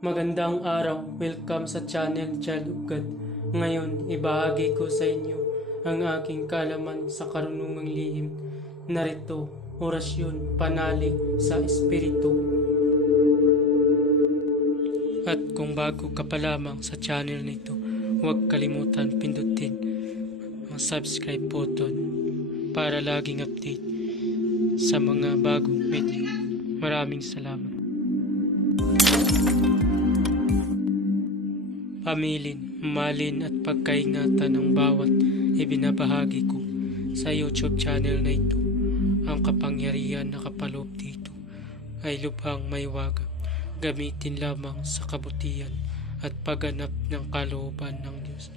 Magandang araw, welcome sa channel Child of God. Ngayon, ibahagi ko sa inyo ang aking kaalaman sa karunungang lihim. Narito, orasyon, panalig sa Espiritu. At kung bago ka pa lamang sa channel nito, huwag kalimutan pindutin ang subscribe button para laging update sa mga bagong video. Maraming salamat. Pamilin, malin at pagkaingatan ng bawat ibinabahagi ko sa YouTube channel na ito. Ang kapangyarihan na kapaloob dito ay lubhang maywaga. Gamitin lamang sa kabutihan at pagganap ng kalooban ng Diyos.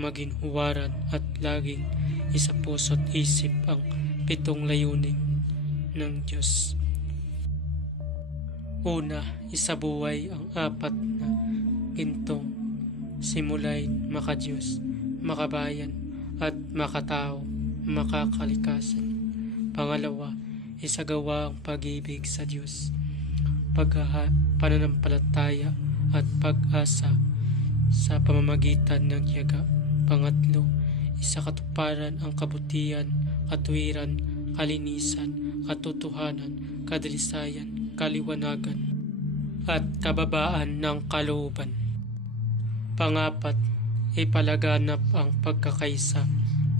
Maging huwaran at laging isa puso't isip ang 7 layunin ng Diyos. Una, isabuhay ang 4 na gintong simulain makadiyos, makabayan at makatao, makakalikasan. Pangalawa, isagawa ang pag-ibig sa Diyos, pananampalataya at pag-asa sa pamamagitan ng tiyaga. Pangatlo, isakatuparan ang kabutihan, katuwiran, kalinisan, katotohanan, kadalisayan, kaliwanagan, at kababaan ng kalooban. Pangapat, ipalaganap ang pagkakaisa,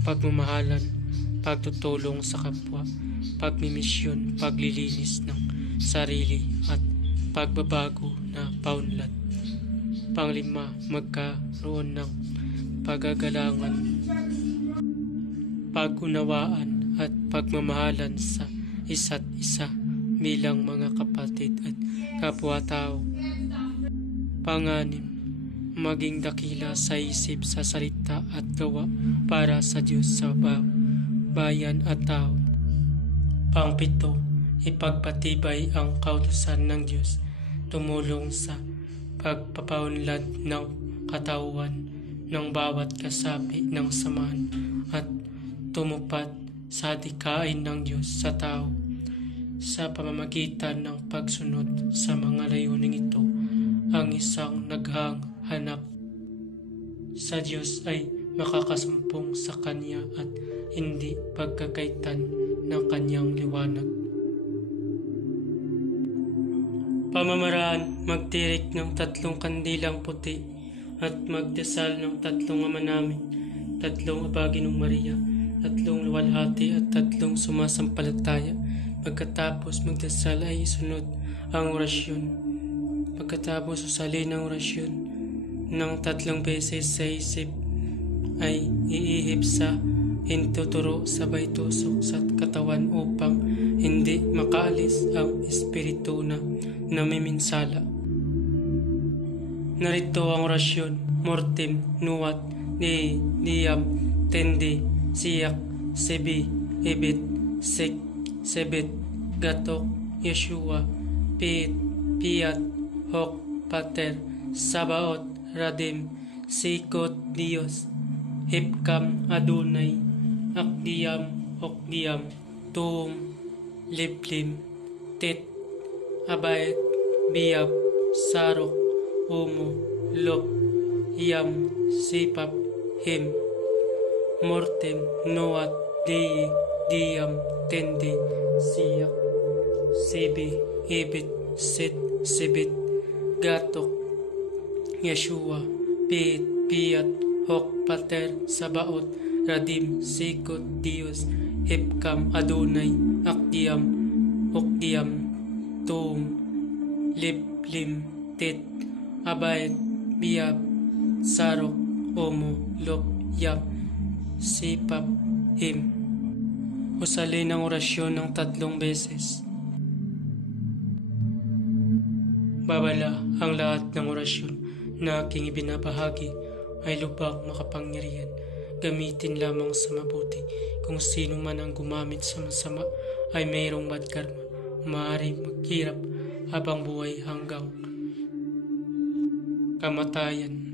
pagmamahalan, pagtutulong sa kapwa, pagmimisyon, paglilinis ng sarili at pagbabago na paunlad. Panglima, magkaroon ng pagagalangan, pag-unawaan at pagmamahalan sa isa't isa bilang mga kapatid at kapwa-tao. Panganim, maging dakila sa isip, sa salita at gawa para sa Diyos, sa bayan at tao. Pangpito, ipagpatibay ang kautusan ng Diyos, tumulong sa pagpapaunlad ng katawan ng bawat kasapi ng samahan at tumupad sa adikain ng Diyos sa tao. Sa pamamagitan ng pagsunod sa mga layuning ito, ang isang naghahanap sa Diyos ay makakasumpong sa Kanya at hindi pagkakaitan ng Kanyang liwanag. Pamamaraan, magtirik ng 3 kandilang puti at magdasal ng 3 Ama Namin, 3 Abaginong Maria, 3 luwalhati at 3 sumasampalataya. Pagkatapos magdasal ay isunod ang orasyon. Pagkatapos usalin ang orasyon ng 3 beses sa isip, ay iihip sa hintuturo sabay tusok sa katawan upang hindi makaalis ang espiritu na namiminsala. Narito ang orasyon: Mortem, Nuat, Dei, Diam, Tendi, Siak, Sebi, Ebit, Sek, Sebet, Gatok, Yeshua, Piit, Piat, Hok, Pater, Sabaot, Radim, Sikot, Dios, Hipkam, Adonai, Akdiam, Okdiam, Tuum, Liblim, Tit, Abayet, Biyab, Sarok, Umo, Lok, Yam, Sipap, Him, Mortem, Noat, Dei, Diam, Tendi, Siyak, Sebi, Ebit, Set, Sebit, Gatok, Yeshua, Piit, Piat, Hok, Pater, Sabaot, Radim, Sikot, Dios, Hipkam, Adonai, Akdiam, Okdiam, Tuum, Liblim, Tit, Abayet, Biyab, Sarok, Omo, Lok, Yam, Sipap, Him. Usalin ang orasyon ng 3 beses. Babala, ang lahat ng orasyon na aking ibinabahagi ay lubhang makapangyarihan. Gamitin lamang sa mabuti. Kung sino man ang gumamit sa masama ay mayroong bad karma. Maaaring maghirap habang buhay hanggang kamatayan.